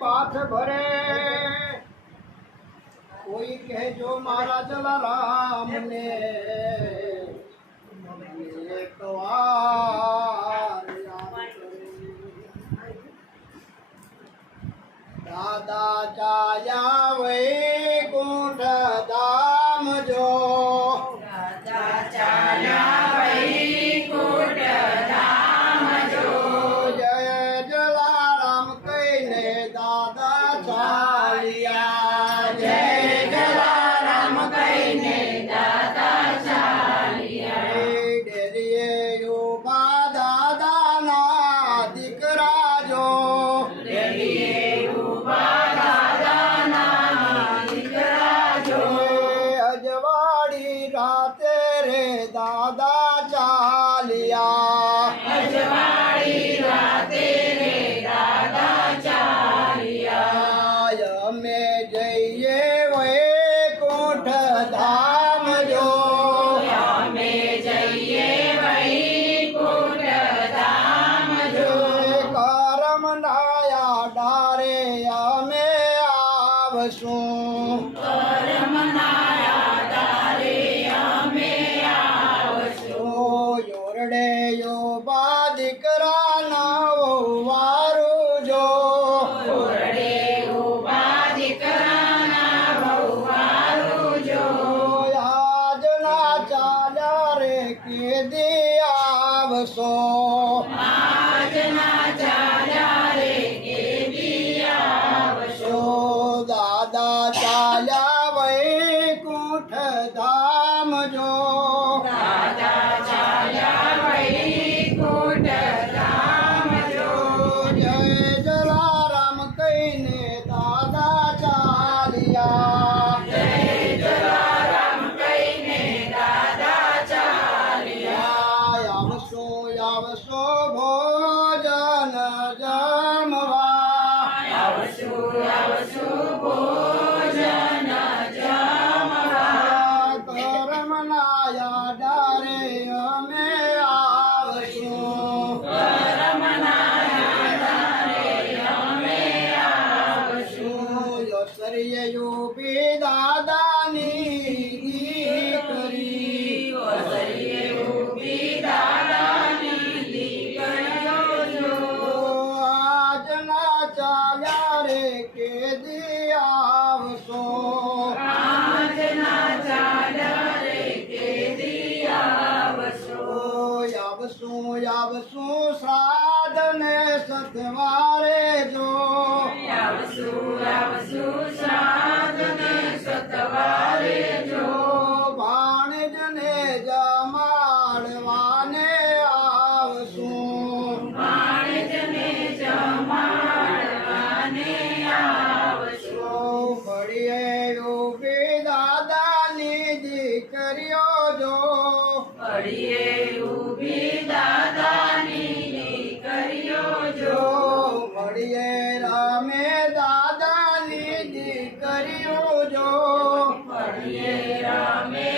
Path भरे कोई कहे जो मारा जलाराम ने एक वार याद करे। दादा चाया वैकुंठ धाम जो दादा चाल्या वैकुंठ धाम जो जय जलाराम कईने दादा चालिया जय जलाराम कईने दादा चालिया डेरिये युवा दादा ना दीकरा जो डेरिये उभा दादा ना दीकरा जो अजवाड़ी राते रे दादा चालिया अजवाड़ी राते रे दादा चालिया में जइये वैकुंठ धाम जो में जइये वैकुंठ धाम जो करम नाया डारे में आवसूं करम नाया दारे में आवसो योरडे यो बादिकरा ना वारू जो ओरडे उभा दीकराना भौवारू जो आज ना चाल्या रे के दियावसो आज ना चाल्या रे के दियावसो दादा चाल्या वैकुंठ धाम जो दादा चाल्या वैकुंठ धाम जो जय जलाराम कईने दादा चालिया जय जलाराम कईने दादा चालिया यावसो यावसो भोजन जमवा आवसु आवसु भोजन जमवा करम नाया डारे में आवसो करम नाया दारे में आवसु योसरिये यो दादा नी करी ओसरिये उभी दादा नीली करियो जो आज ना चाल्या रे के दियावसो आज ना चाल्या रे के दियावसो यावसो यावसो साधने सतवारे जो आवसु आवसु साधने सतवारे जो भाणजने जमाड़वाने आवसो माणजने जमाड़वाने आवसु बढ़िए यो दादा निधि करियो जो पड़िए उभी दादा नीली करियो जो बढ़िए रामे दादा निधि करियो जो पड़िए रामे